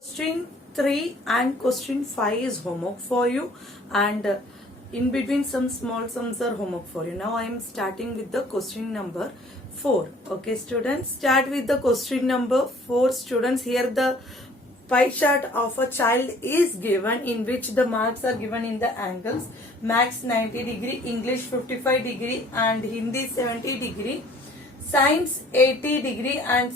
Question 3 and question 5 is homework for you, and in between some small sums are homework for you. Now I am starting with the question number 4. Okay students, start with the question number 4 students. Here the pie chart of a child is given in which the marks are given in the angles. Maths 90 degree, English 55 degree and Hindi 70 degree. Science 80 degree and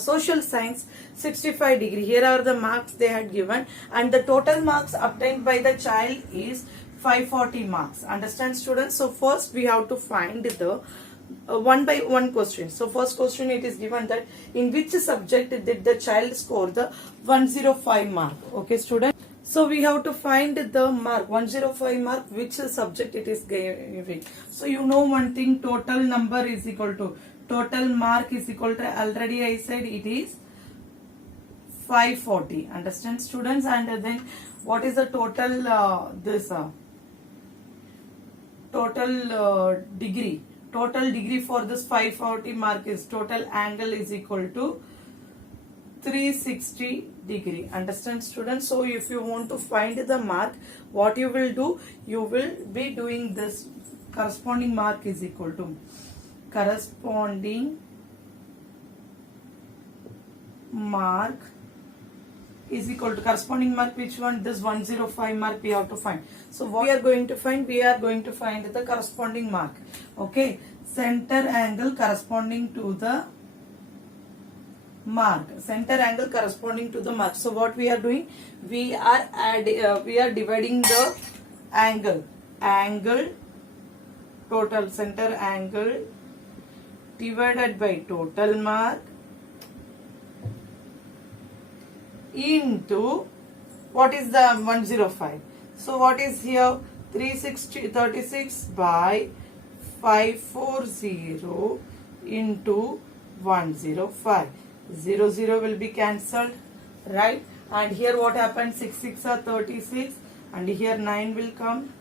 social science 65 degree. Here are the marks they had given, and the total marks obtained by the child is 540 marks. Understand students? So first we have to find the one by one question. So first question, it is given that in which subject did the child score the 105 mark. Okay students, so we have to find the mark 105 mark, which subject it is giving. So you know one thing, total number is equal to total mark is equal to, already I said it is 540. Understand students? And then what is the total total degree? Total degree for this 540 mark is, total angle is equal to 360 degree. Understand students? So if you want to find the mark, what you will do, you will be doing this. Corresponding mark is equal to corresponding mark is equal to corresponding mark, which one? This 105 mark we have to find. So what we are going to find? We are going to find the corresponding mark. Okay, center angle corresponding to the mark, center angle corresponding to the mark. So what we are doing, we are dividing the angle total, center angle divided by total mark into what is the 105. So what is here? 36 by 540 into 105. 0 will be cancelled, right? And here what happened? 6 are 36, and here 9 will come.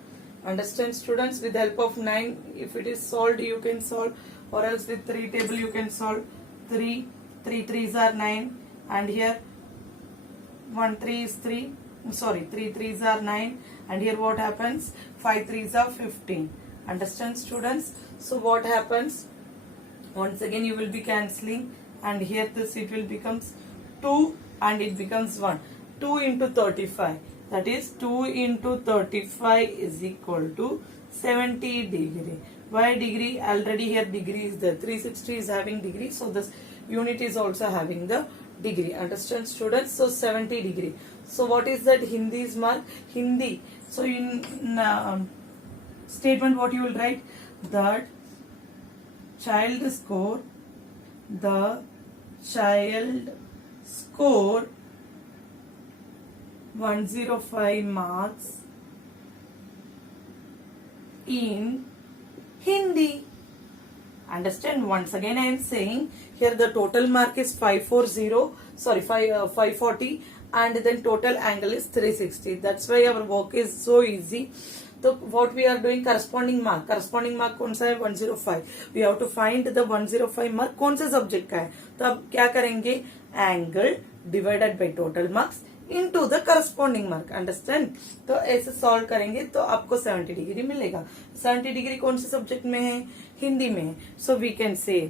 Understand students? With the help of 9, if it is solved, you can solve, or else with 3 table you can solve. 3 3s are 9, and here 1 3 is 3. Sorry, 3 3s are 9, and here what happens? 5 3s are 15. Understand students? So what happens? Once again you will be cancelling, and here this it will becomes 2 and it becomes 1. 2 into 35, that is 2 into 35 is equal to 70 degree. Why degree? Already here degree is there. 360 is having degree, so this unit is also having the degree. Understand students? So 70 degree. So what is that Hindi's mark? Hindi. So in statement what you will write? That child score, the child score 105 marks in Hindi. Understand? Once again I am saying here the total mark is 540, and then total angle is 360. That's why our work is so easy. So what we are doing, corresponding mark कौन सा है? 105. We have to find the 105 mark कौन से subject का है. तो अब क्या करेंगे? Angle divided by total marks into the corresponding mark. Understand? तो ऐसे सॉल्व करेंगे तो आपको 70 डिग्री मिलेगा. 70 डिग्री कौन से सब्जेक्ट में है? हिंदी में है. So we can say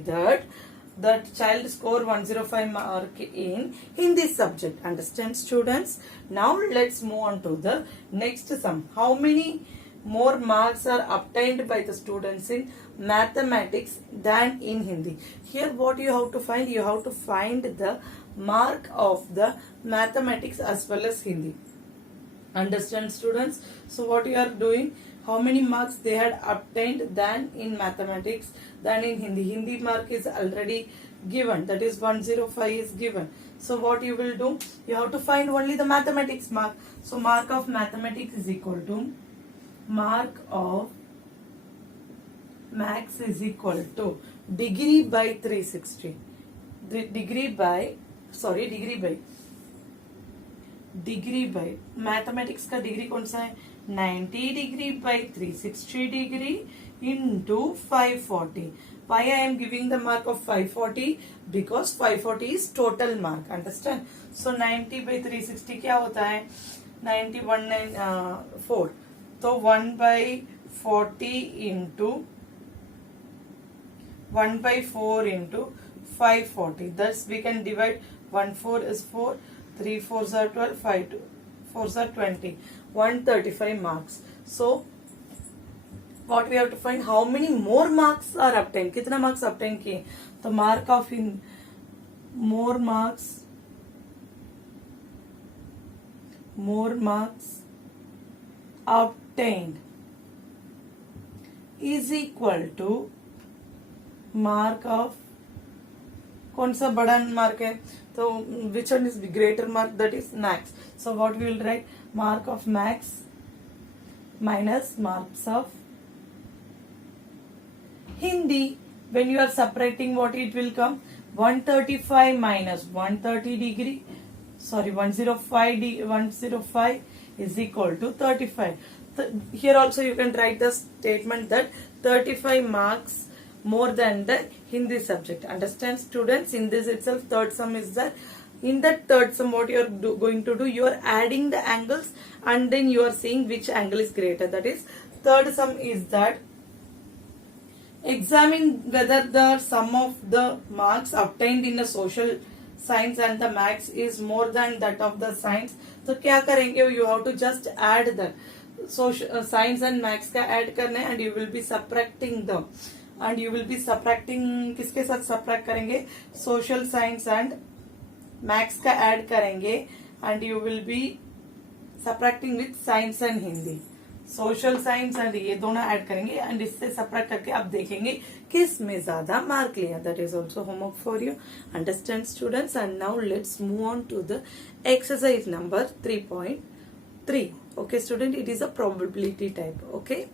that child score 105 mark in Hindi subject. Understand students? Now let's move on to the next sum. How many more marks are obtained by the students in mathematics than in Hindi? Here what you have to find? You have to find the mark of the mathematics as well as Hindi. Understand students? So what you are doing, how many marks they had obtained than in mathematics than in Hindi. Hindi mark is already given, that is 105 is given. So what you will do, you have to find only the mathematics mark. So mark of mathematics is equal to mark of max is equal to degree by 360. Degree by mathematics का degree कौन सा है? 90 degree by 360 degree into 540. Why I am giving the mark of 540? Because 540 is total mark. Understand? So 90 by 360 क्या होता है? 90 194. तो 1 by 40 into 1 by 4 into 540. Thus we can divide. 1 4 is 4. 3 4s are 12. 5 4s are 20. 135 marks. So what we have to find, how many more marks are obtained, कितना marks obtain किए. तो mark of in more marks obtained is equal to mark of, कौन सा बड़ा mark है, तो which one is greater mark, that is max. So what we will write, mark of max minus marks of Hindi. When you are separating, what it will come, 135 minus 130 degree, sorry 105 is equal to 35. Here also you can write the statement that 35 marks more than the Hindi subject. Understand students? In this itself third sum is that. In that third sum, what you are going to do, you are adding the angles and then you are seeing which angle is greater. That is, third sum is that examine whether the sum of the marks obtained in the social science and the maths is more than that of the science. तो क्या करेंगे, you have to just add the social science and maths का add करना है and you will be subtracting them. And you will be subtracting, किसके साथ subtract करेंगे, social science and maths का add करेंगे and you will be subtracting with science and Hindi. Social science and ये दोनों ऐड करेंगे एंड इससे subtract करके अब देखेंगे किस में ज्यादा मार्क लिया. That is also homework for you. Understand students? And now let's move on to the exercise number 3.3. Okay student, it is a probability type. Okay.